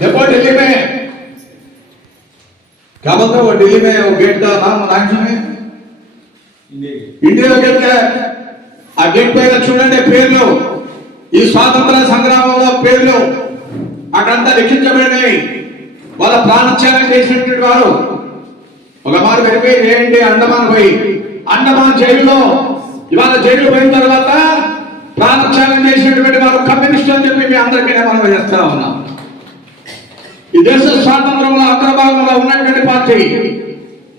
देखो दिल्ली में क्या बोलते हैं वो दिल्ली में वो गेट का नाम है ఇండియా గేట్ ఆ గేట్ పైన చూడండి పేర్లు ఈ స్వాతంత్ర సంగ్రామంలో పేర్లు అక్కడంతా లిఖించబడినాయి. వాళ్ళ ప్రాణత్యాగం చేసినటువంటి వారు ఒక మారు వెళ్ళిపోయి ఏంటి అండమాన్ పోయి అండమాన్ జైలులో ఇవాళ జైలు పోయిన తర్వాత ప్రాణత్యాగం చేసినటువంటి వారు కమ్యూనిస్టులు అని చెప్పి మీ అందరికీ మనం చేస్తా ఉన్నాం. ఈ దేశ స్వాతంత్రంలో అగ్రభాగంలో ఉన్నటువంటి పార్టీ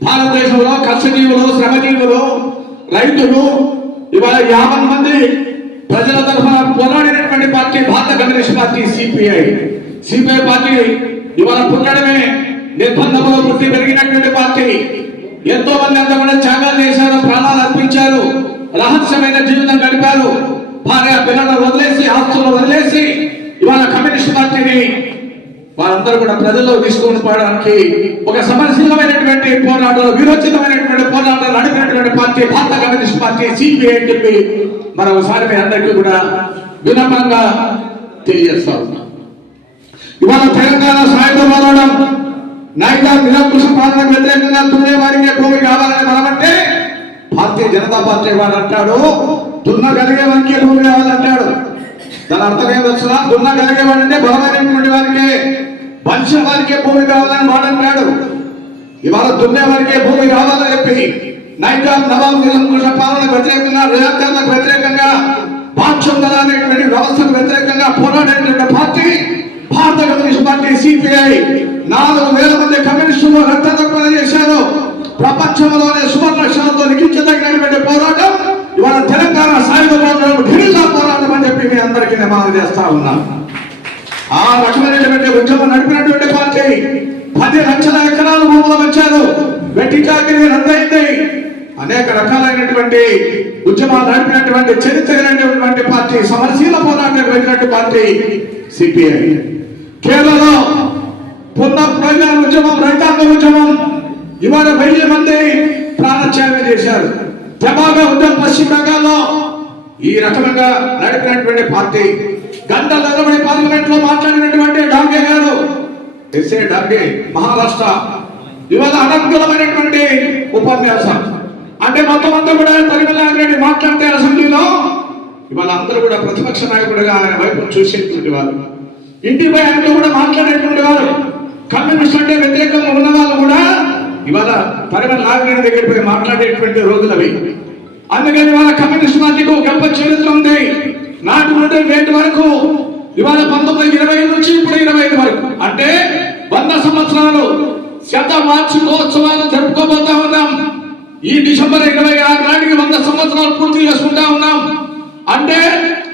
భారతదేశంలో కష్టజీవులు శ్రమజీవులు రైతులు ఇవాళ 50 మంది ప్రజల తరఫున పోరాడినటువంటి పార్టీ భారత కమ్యూనిస్ట్ పార్టీ సిపిఐ పార్టీ ఇవాళ పుట్టడమే నిర్బంధంలో పుట్టి పెరిగినటువంటి పార్టీ. ఎంతో మంది అంతా కూడా త్యాగాలు చేశారు, ప్రాణాలు అర్పించారు, రహస్యమైన జీవితం గడిపారు. భార్య పిల్లలను వదిలేసి ఆస్తులను వదిలేసి ఇవాళ కమ్యూనిస్ట్ పార్టీని వారందరూ కూడా ప్రజల్లో తీసుకొని పోవడానికి ఒక సమరశీలమైనటువంటి పోరాటాలు విరోచితమైనటువంటి పోరాటాలు నడిపినటువంటి పార్టీ భారత కమ్యూనిస్ట్ పార్టీ సిపిఐ అని చెప్పి మరొకసారి మీ అందరికీ కూడా వినమ్రంగా తెలియజేస్తా ఉన్నాం. ఇవాళ తెలంగాణ సాయుధ పోరాటం నాయక నిరంకుశ పాలనకు వ్యతిరేకంగా దున్నే వారికి భూమి కావాలని మనమంటే భారతీయ జనతా పార్టీ వాడు అంటాడు దున్నగలిగే వారికి భూమి కావాలంటాడు. దాని అర్థం ఏం తెలుసునా? దున్నగలిగే వాడంటే బలమైనటువంటి వారికి పంచిన వారికే భూమి కావాలని వాడంటాడు. ఇవాళ దున్నే వారికే భూమి కావాలని చెప్పి నైజాం నవాబ్ నిరంకుశ పాలనకు వ్యతిరేకంగా రియాక్టర్లకు వ్యతిరేకంగా బాధ్యత అనేటువంటి వ్యవస్థకు వ్యతిరేకంగా పోరాడేటువంటి పార్టీ భారత కమ్యూనిస్ట్ పార్టీ సిపిఐ. 4,000 మంది కమ్యూనిస్టులు రక్తతర్పణ చేశారు. ప్రపంచంలోనే సువర్ణక్షరంతో లిఖించదగినటువంటి పోరాటం ఇవాళ తెలంగాణ సాయుధ పోరాటం ఢిల్లీలో పోరాటం అని చెప్పి మీ అందరికీ నేను చేస్తా ఉన్నాను. ఆ రకమైనటువంటి ఉద్యమం నడిపినటువంటి పార్టీ 10 లక్షల ఎకరాలు భూములు వచ్చారు. వెట్టి చాకిరీ రద్దయింది. అనేక రకాలైనటువంటి ఉద్యమాలు నడిపినటువంటి చరిత్ర కలిగినటువంటి పార్టీ సమరశీల పోరాటం వెళ్ళినటువంటి పార్టీ సిపిఐ. కేరళలో పునఃప్రజల ఉద్యమం రైతాంగ ఉద్యమం ఇవాళ 1000 మంది ప్రాణత్యాగం చేశారు. జమాగా ఉద్యమం పశ్చిమ బెంగాల్లో ఈ రకంగా నడిపినటువంటి పార్టీ. గంటల తరబడి పార్లమెంట్ లో మాట్లాడినటువంటి డాంగే గారు ఎస్ఏ డాంగే మహారాష్ట్ర ఇవాళ అనర్గళమైనటువంటి ఉపన్యాసం అంటే మొత్తం అంతా కూడా తరిమలాంటి మాట్లాడితే అసెంబ్లీలో ఇవాళ అందరూ కూడా ప్రతిపక్ష నాయకుడిగా ఆయన వైపు చూసేటువంటి వారు. ఇంటిపై ఆయనతో కూడా మాట్లాడేటువంటి వారు. కమ్యూనిస్ట్ అంటే వ్యతిరేకంగా ఉన్న వాళ్ళు కూడా ఇవాళ తరిమలాంటి దగ్గర పోయి మాట్లాడేటువంటి రోజులు అవి. అందుకని ఇవాళ కమ్యూనిస్ట్ పార్టీకి ఒక గొప్ప చరిత్ర ఉంది. నాటి నుండి నేటి వరకు ఇవాళ 1920 నుంచి ఇప్పుడు 25 వరకు అంటే 100 సంవత్సరాలు శతవార్షికోత్సవాలు జరుపుకోబోతా ఉన్నాం. ఈ డిసెంబర్ 26 నాటికి 100 సంవత్సరాలు పూర్తి చేసుకుంటా ఉన్నాం. అంటే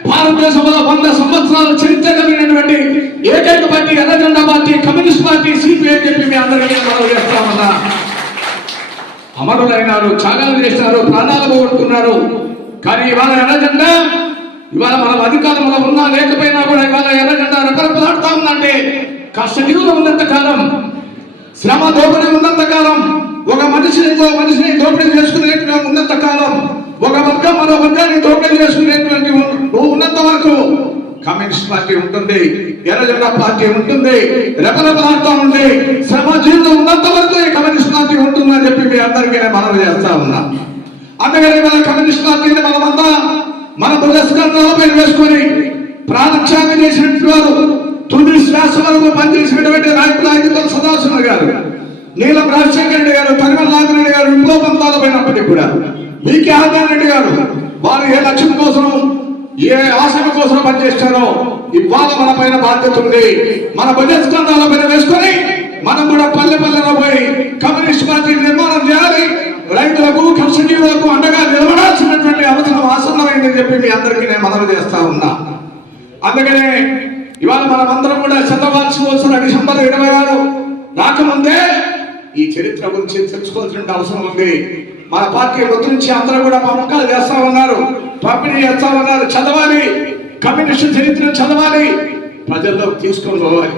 భారతదేశంలో 100 సంవత్సరాలు చరిత్ర కలిగినటువంటి ఏకైక పార్టీ ఎర్ర జెండా పార్టీ కమ్యూనిస్ట్ పార్టీ సిపిఐ అని చెప్పి మీ అందరికీ మనం చేస్తామన్నా. అమరులైనారు, త్యాగాలు చేశారు, ప్రాణాలు పోగొట్టుకున్నారు. కానీ ఇవాళ ఎర్ర జెండా ఇవాళ మనం అధికారంలో ఉన్నా లేకపోయినా కూడా ఇవాళ ఎర్ర జెండా రెపరెపలాడుతా ఉందంటే కష్టజీవులు ఉన్నంత కాలం, శ్రమ దోపిడీ ఉన్నంత కాలం, ఒక మనిషిని దోపిడీ చేసుకునేటువంటి ఉన్నంత కాలం, ఒక వర్గం మరో వర్గాన్ని దోపిడీ చేసుకునేటువంటి ఉన్నంత వరకు కమ్యూనిస్ట్ పార్టీ ఉంటుంది, ఎర్ర జెండా పార్టీ ఉంటుంది, రెపరెపలాడుతూ ఉంది. శ్రమ జీవులు ఉన్నంత వరకు ఈ కమ్యూనిస్ట్ పార్టీ ఉంటుందని చెప్పి మీ అందరికీ మనం చేస్తా ఉన్నా. అందుకని మన కమ్యూనిస్ట్ పార్టీని మనమంతా మన పురస్కారాలపై వేసుకొని ప్రాణత్యాగం చేసినటువంటి వారు తుది శ్వాస వరకు పనిచేసినటువంటి నాయకులు ఐదుగురు సదాశివ గారు, నీలం రాజశేఖర రెడ్డి గారు, పరిమళ నాగిరెడ్డి గారు విప్లవంతాలు పోయినప్పటికీ కూడా వికే ఆదినారాయణ రెడ్డి గారు వారు ఏ లక్ష్యం కోసం ఏ ఆశయం కోసం పనిచేస్తారో ఇవాళ మన పైన బాధ్యత ఉంది. మన బడ్జెట్ స్కంధాలపైన వేసుకొని మనం కూడా పల్లె పల్లెలో పోయి కమ్యూనిస్ట్ పార్టీ నిర్మాణం చేయాలి. రైతులకు కష్టజీవులకు అండగా నిలబడాల్సినటువంటి అవసరం ఆసన్నమైందని చెప్పి మీ అందరికీ నేను మనవి చేస్తా ఉన్నా. అందుకనే ఇవాళ మనమందరం కూడా శతవార్షికోత్సవం డిసెంబర్ 26 రాకముందే ఈ చరిత్ర గురించి తెలుసుకోవాల్సిన అవసరం ఉంది. మన పార్టీ గురించి అందరూ కూడా పంపకాలు చేస్తా ఉన్నారు, పంపిణీ చేస్తా ఉన్నారు. చదవాలి, కమ్యూనిస్ట్ చరిత్ర చదవాలి, ప్రజల్లోకి తీసుకొని పోవాలి.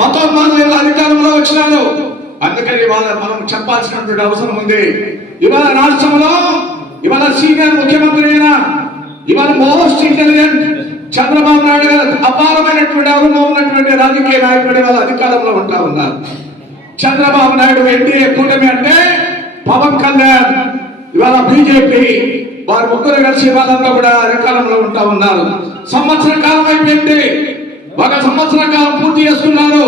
మతోన్మాదులు అధికారంలో వచ్చినారు. అందుకని ఇవాళ మనం చెప్పాల్సినటువంటి అవసరం ఉంది. ఇవాళ రాష్ట్రంలో ఇవాళ సీనియర్ ముఖ్యమంత్రి అయినా, ఇవాళ మోస్ట్ ఇంటెలిజెంట్ చంద్రబాబు నాయుడు గారు అపారమైనటువంటి అనుభవం ఉన్నటువంటి రాజకీయ నాయకుడు వాళ్ళ అధికారంలో ఉంటా ఉన్నారు. చంద్రబాబు నాయుడు ఎన్డీఏ కూటమి అంటే పవన్ కళ్యాణ్ ఇవాళ బీజేపీ వారు ముగ్గురు కలిసి వాళ్ళంతా కూడా అధికారంలో ఉంటా ఉన్నారు. సంవత్సర కాలం అయిపోయింది, ఒక సంవత్సర కాలం పూర్తి చేస్తున్నారు.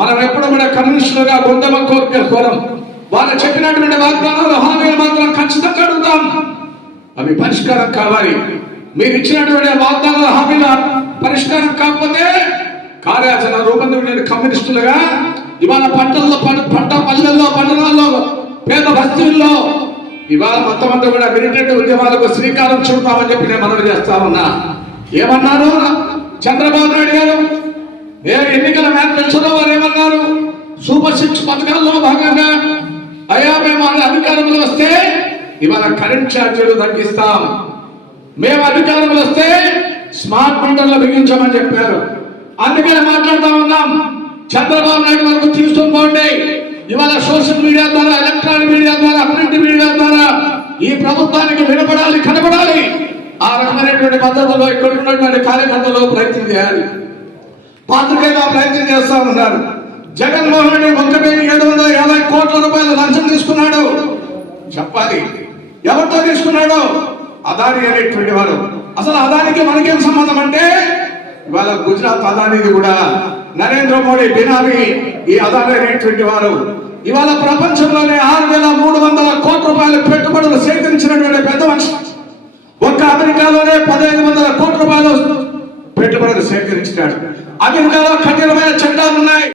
మనం ఎప్పుడు కూడా కమ్యూనిస్టులుగా గొంతమ కోరికలు కోరం. వాళ్ళు చెప్పినటువంటి వాగ్దానాలు హామీలు మాత్రం ఖచ్చితంగా అడుగుతాం, అవి పరిష్కారం కావాలి. మీరు ఇచ్చినటువంటి వాగ్దానాల హామీల పరిష్కారం కాకపోతే కార్యాచరణ రూపొందించిన కమ్యూనిస్టులుగా ఇవాళ పట్టణంలో పల్లెల్లో పట్టణాల్లో పేద బస్తీల్లో ఇవాళ మొత్తం అంతా కూడా మిలిటెంట్ ఉద్యమాలకు శ్రీకారం చుడతామని చెప్పి నేను మనవి చేస్తా ఉన్నా. ఏమన్నారు చంద్రబాబు నాయుడు గారు? ఎన్నికల మేనిఫెస్టోలో వారు ఏమన్నారు? సూపర్ 6 పథకాల్లో భాగంగా అయ్యా మేము అధికారంలో వస్తే ఇవాళ కరెంట్ ఛార్జీలు తగ్గిస్తాం, మేము అధికారంలో వస్తే స్మార్ట్ మీటర్లు బిగించమని చెప్పారు. అందుకని మాట్లాడుతూ ఉన్నాం. చంద్రబాబు నాయుడు వరకు తీసుకొని పోండి. ఇవాళ సోషల్ మీడియా ద్వారా, ఎలక్ట్రానిక్ మీడియా ద్వారా, ప్రింట్ మీడియా ద్వారా ఈ ప్రభుత్వానికి వినపడాలి, కనపడాలి. ఆ రకమైనటువంటి పద్ధతిలో ఇక్కడ ఉన్నటువంటి కార్యకర్తలు ప్రయత్నం చేయాలి. పాత్రికేయులు ప్రయత్నం చేస్తా ఉన్నారు. జగన్మోహన్ రెడ్డి 1,750 కోట్ల రూపాయల లంచం తీసుకున్నాడు. చెప్పాలి ఎవరితో తీసుకున్నాడో? అదాని అనేటువంటి వారు. అసలు అదానికి మనకేం సంబంధం అంటే ఇవాళ గుజరాత్ అదానిది కూడా నరేంద్ర మోడీ బినామీ ఈ అదాని అనేటువంటి వారు. ఇవాళ ప్రపంచంలోనే 6,300 కోట్ల రూపాయల పెట్టుబడులు సేకరించినటువంటి పెద్ద మనిషి. ఒక్క అమెరికాలోనే 1,500 కోట్ల రూపాయలు పెట్టుబడులు సేకరించినాడు. అమెరికాలో కఠినమైన